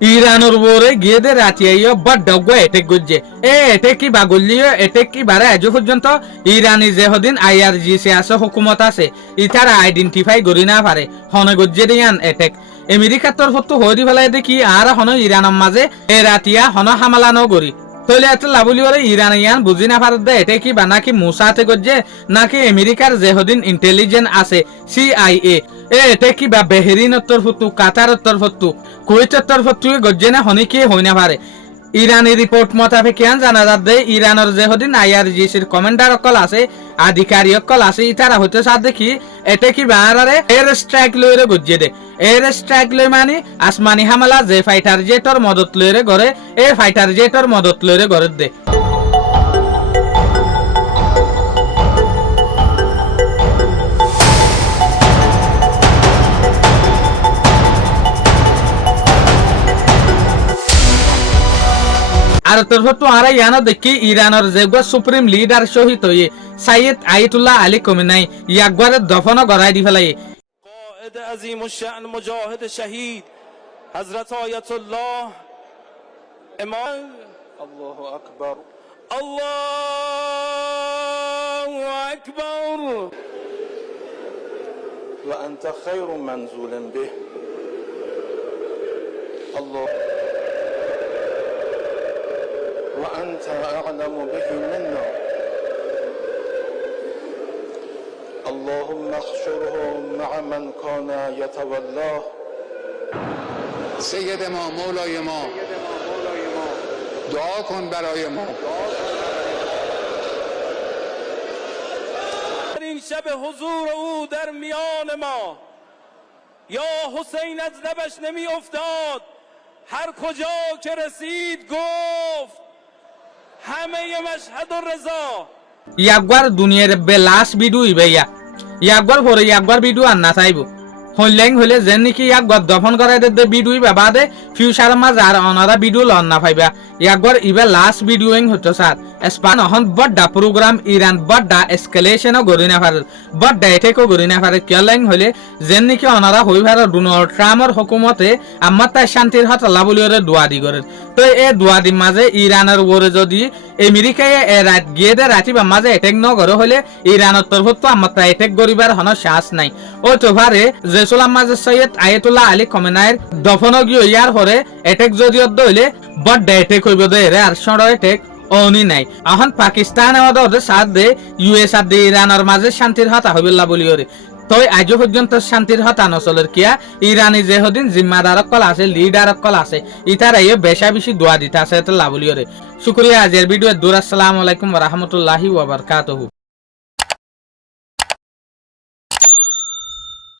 ইরানের উপরে গিয়ে দে রাতিয়াইও বড্ডগ্য এটেক গজ্জে এটেক কি বাগল্লিও এটেক কি বারে আজ পর্যন্ত ইরানি যে হদিন IRGC আছে হুকুমত আছে ইতারা আইডেন্টিফাই করি না পারে হনে গজ্জে দিয়ান এটেক আমেরিকার তরফতো হইদি ফেলাই দেখি আর হন ইরানের মাঝে এ রাতিয়া হন হামালানো করি তৈলে এত লাভলি বলে ইরানিয়ান বুঝি না পারে দে এটা কি বা নাকি মুসাতে গজ্জে নাকি আমেরিকার যে হদিন ইন্টেলিজেন্স আছে CIA এটা কি বা বেহরিন তরফতো কাতার তরফতো কুয়েতের তরফতো গজ্জে না হনি কি হই না পারে ইরানি রিপোর্ট মোতাবেক কেন জানা যাচ্ছে ইরানের যে হদিন IRGCর কমান্ডার অকল আছে আধিকারিক অকল আছে ইতারা হতে সাথ দেখি এটা কি বাহারে এয়ার স্ট্রাইক লইরে গজ্জে দে এয়ার স্ট্রাইক লই মানে আসমানি হামলা যে ফাইটার জেটর মদত লইরে গরে এই ফাইটার জেটর মদত লইরে গরে দে আর তরফতো আর ইয়ানো দেখি ইরানের যেগো সুপ্রিম লিডার শহীদ হয়ে সাইয়েদ আয়াতুল্লাহ আলী খমেনাই ইয়াকবারে দফন গড়াই দি ফেলাই قائد عظیم الشأن مجاهد شهید حضرت آیت الله امام الله اکبر الله اکبر وانت خیر منزول به الله وأنت أعلم به منا اللهم احشره مع من كان يتولاه سید ما مولای ما دعا کن برای ما در این شب حضور او در میان ما یا حسین از لبش نمی افتاد هر کجا که رسید گفت همه مشهد و رضا ইয়াকবার দুনিয়ার বেলাস ভিডিও ইবেয়া ইয়াকবার পরে ইয়াকবার ভিডিও আর না চাইবো হইলেং হইলে যেন নাকি ইয়াকবার দফন করাই দে ভিডিও বাদে ফিউচার মাঝ আর অনারা ভিডিও লন না পাইবা ইয়াকবার ইবে লাস্ট ভিডিওইং হতো স্যার স্পান হন বড়টা প্রোগ্রাম ইরান বড়টা এসকেলেশনও গরি না পারে বড়টা এটেকও গরি না পারে কেলেং হইলে যেন নাকি অনারা হই পারে ডোনাল্ড ট্রাম্পের হুকুমতে আমার তাই শান্তির হাত লাবলিয়রে দোয়া দি করে তো এই দোয়া দি মাঝে ইরানের উপরে যদি আমেরিকায় রাত গিয়ে দে রাতিবা মাঝে এটেক ন করে হইলে ইরানের তরফত তো আমার তাই এটেক গরিবার হন শ্বাস নাই ওই তো পারে জেসুলাম মাঝে সৈয়দ আয়াতুল্লাহ আলী খমেনাইর দফন গিয়ে ইয়ার পরে এটেক যদি হইলে বড় এটেক হইব দে রে আর সড় এটেক অনি নাই এখন পাকিস্তান ওদের সাথ দে US আর দে ইরানের মাঝে শান্তির হতা হইবিল্লা বলি ওরে তই আজ পর্যন্ত শান্তির হতা নচলের কিয়া ইরানি যে হদিন জিম্মাদার অকল আছে লিডার অকল আছে ইতার এই বেশা বেশি দোয়া দিতে আছে লাবলি ওরে শুক্রিয়া আজের ভিডিও দূর আসসালামু আলাইকুম ওয়া রাহমাতুল্লাহি ওয়া বারাকাতুহু।